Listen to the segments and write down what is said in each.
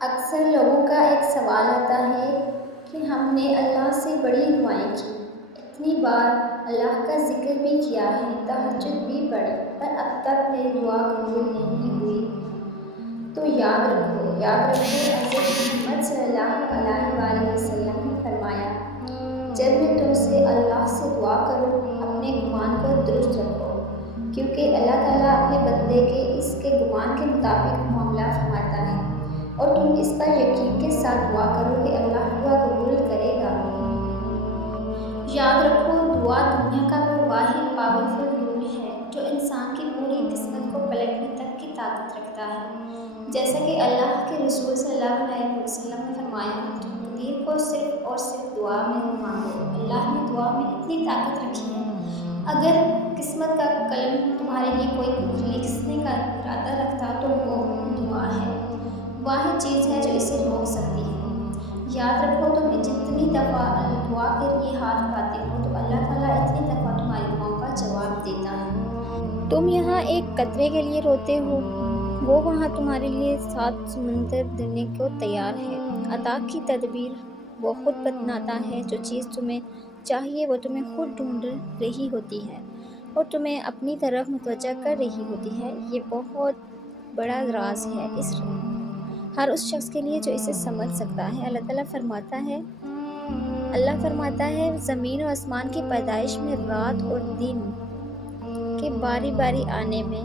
اکثر لوگوں کا ایک سوال آتا ہے کہ ہم نے اللہ سے بڑی دعائیں کی، اتنی بار اللہ کا ذکر بھی کیا ہے، تہجد بھی پڑھی، پر اب تک میری دعا قبول نہیں ہوئی۔ تو یاد رکھو حضرت محمد صلی اللہ علیہ وآلہ وسلم نے فرمایا، جب میں تم سے اللہ سے دعا کروں اپنے گمان کو درست رکھو، کیونکہ اللہ تعالیٰ اپنے بندے کے اس کے گمان کے مطابق معاملہ فرماتا ہے، اور تم اس پر یقین کے ساتھ دعا کرو کہ اللہ دعا قبول کرے گا۔ یاد رکھو دعا دنیا کا وہ واحد پاورفل رول ہے جو انسان کی پوری قسمت کو پلٹنے تک کی طاقت رکھتا ہے۔ جیسا کہ اللہ کے رسول صلی اللہ علیہ وسلم نے فرمایا، تم دین کو صرف اور صرف دعا میں مانگو۔ اللہ نے دعا میں اتنی طاقت رکھی ہے، اگر قسمت کا قلم تمہارے لیے کوئی لکھنے کا ارادہ رکھتا تو وہ دعا ہے، واحد چیز ہے جو اسے روک سکتی ہے۔ یاد رکھو تم جتنی دفعہ دعا کے لیے ہاتھ اٹھاتے ہو تو اللہ تعالیٰ اتنی دفعہ تمہاری دعاؤں کا جواب دیتا ہے۔ تم یہاں ایک قطرے کے لیے روتے ہو، وہ وہاں تمہارے لیے 7 سمندر دینے کو تیار ہے۔ عطا کی تدبیر وہ خود بتلاتا ہے، جو چیز تمہیں چاہیے وہ تمہیں خود ڈھونڈ رہی ہوتی ہے اور تمہیں اپنی طرف متوجہ کر رہی ہوتی ہے۔ یہ بہت بڑا راز ہے ہر اس شخص کے لیے جو اسے سمجھ سکتا ہے۔ اللہ فرماتا ہے زمین و آسمان کی پیدائش میں، رات اور دن کے باری باری آنے میں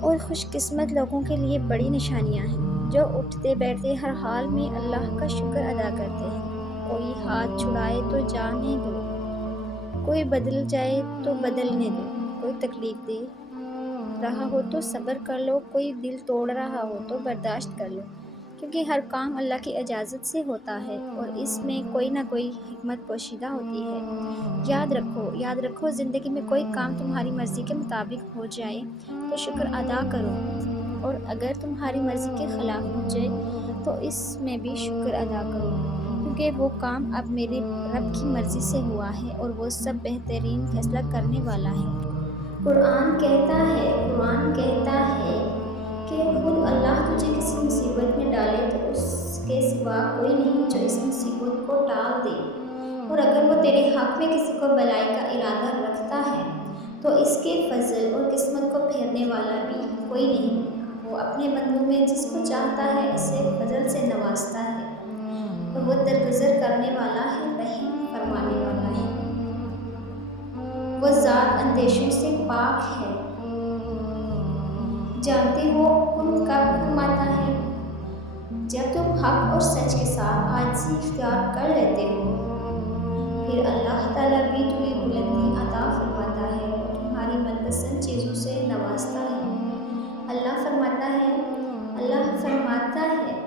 اور خوش قسمت لوگوں کے لیے بڑی نشانیاں ہیں، جو اٹھتے بیٹھتے ہر حال میں اللہ کا شکر ادا کرتے ہیں۔ کوئی ہاتھ چھڑائے تو جانے دو، کوئی بدل جائے تو بدلنے دو، کوئی تکلیف دے رہا ہو تو صبر کر لو، کوئی دل توڑ رہا ہو تو برداشت کر لو، کیونکہ ہر کام اللہ کی اجازت سے ہوتا ہے اور اس میں کوئی نہ کوئی حکمت پوشیدہ ہوتی ہے۔ یاد رکھو زندگی میں کوئی کام تمہاری مرضی کے مطابق ہو جائے تو شکر ادا کرو، اور اگر تمہاری مرضی کے خلاف ہو جائے تو اس میں بھی شکر ادا کرو، کیونکہ وہ کام اب میرے رب کی مرضی سے ہوا ہے اور وہ سب بہترین فیصلہ کرنے والا ہے۔ قرآن کہتا ہے کہ خود اللہ تجھے کسی مصیبت میں ڈالے تو اس کے سوا کوئی نہیں جو اس مصیبت کو ٹال دے، اور اگر وہ تیرے حق میں کسی کو بلائی کا ارادہ رکھتا ہے تو اس کے فضل اور قسمت کو پھیرنے والا بھی کوئی نہیں۔ وہ اپنے بندوں میں جس کو چاہتا ہے اسے فضل سے نوازتا ہے، اور وہ درگزر کرنے والا ہے، رحم فرمانے والا ہے۔ وہ ذات اندیشوں سے پاک ہے۔ جانتے ہو کن کب فرماتا ہے؟ جب تم حق اور سچ کے ساتھ عاجزی اختیار کر لیتے ہو، پھر اللہ تعالیٰ بھی تمہیں بلندی عطا فرماتا ہے اور تمہاری من پسند چیزوں سے نوازتا ہے۔ اللہ فرماتا ہے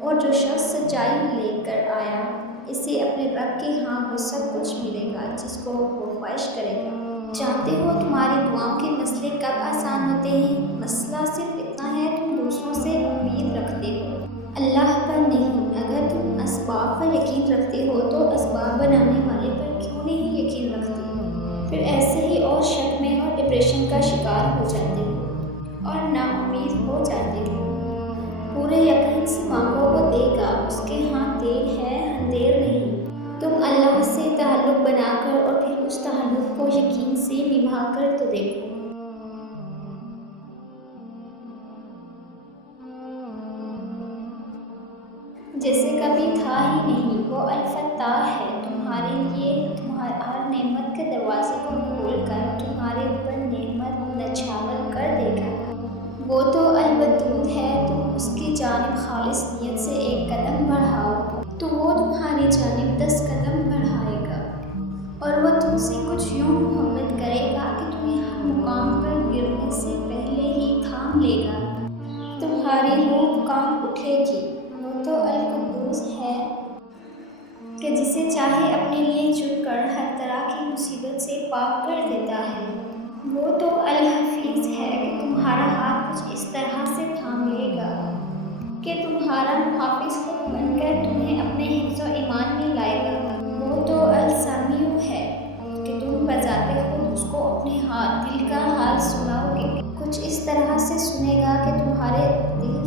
اور جو شخص سچائی لے کر آیا اسے اپنے رب کے ہاں وہ سب کچھ ملے گا جس کو وہ خواہش کرے گا۔ جانتے ہو تمہاری دعاؤں کے مسئلے کب آسان ہوتے ہیں؟ مسئلہ صرف اتنا ہے تم دوسروں سے امید رکھتے ہو، اللہ پر نہیں۔ اگر تم اسباب پر یقین رکھتے ہو تو اسباب بنانے والے پر کیوں نہیں یقین رکھتے؟ پھر ایسے ہی اور شک میں اور ڈپریشن کا شکار ہو جاتے ہو اور نا امید ہو جاتے ہو۔ پورے یقین سے مانگو، وہ دے گا، اس کے ہاں دیر ہے اندھیر نہیں۔ تم اللہ سے تعلق بنا کر اور پھر اس تعلق کو یقین سے نبھا کر تو دیکھو۔ جیسے کبھی تھا ہی نہیں۔ وہ الفتاح ہے، تمہارے لیے ہر نعمت کے دروازے کو کھول کر تمہارے اوپر نعمت نچھاور کر دے گا۔ وہ تو الودود ہے، تم اس کی جانب خالص نیت سے ایک قدم بڑھاؤ تو وہ تمہاری جانب 10 قدم بڑھائے گا، اور وہ تم سے کچھ یوں محبت کرے گا کہ تمہیں ہر مقام پر گرنے سے پہلے ہی تھام لے گا، تمہاری روح کانپ اٹھے گی۔ وہ تو القدوس ہے کہ جسے چاہے اپنے لیے چن کر ہر طرح کی مصیبت سے پاک کر دیتا ہے۔ وہ تو الحفیظ ہے کہ تمہارا ہاتھ کچھ اس طرح سے تھام لے گا کہ تمہارا محافظ خود بن کر تمہیں اپنے حفظ و ایمان میں لائے گا۔ وہ تو السمیع ہے کہ تم بذات خود اس کو اپنے دل کا حال سناؤ گے، کچھ اس طرح سے سنے گا کہ تمہارے دل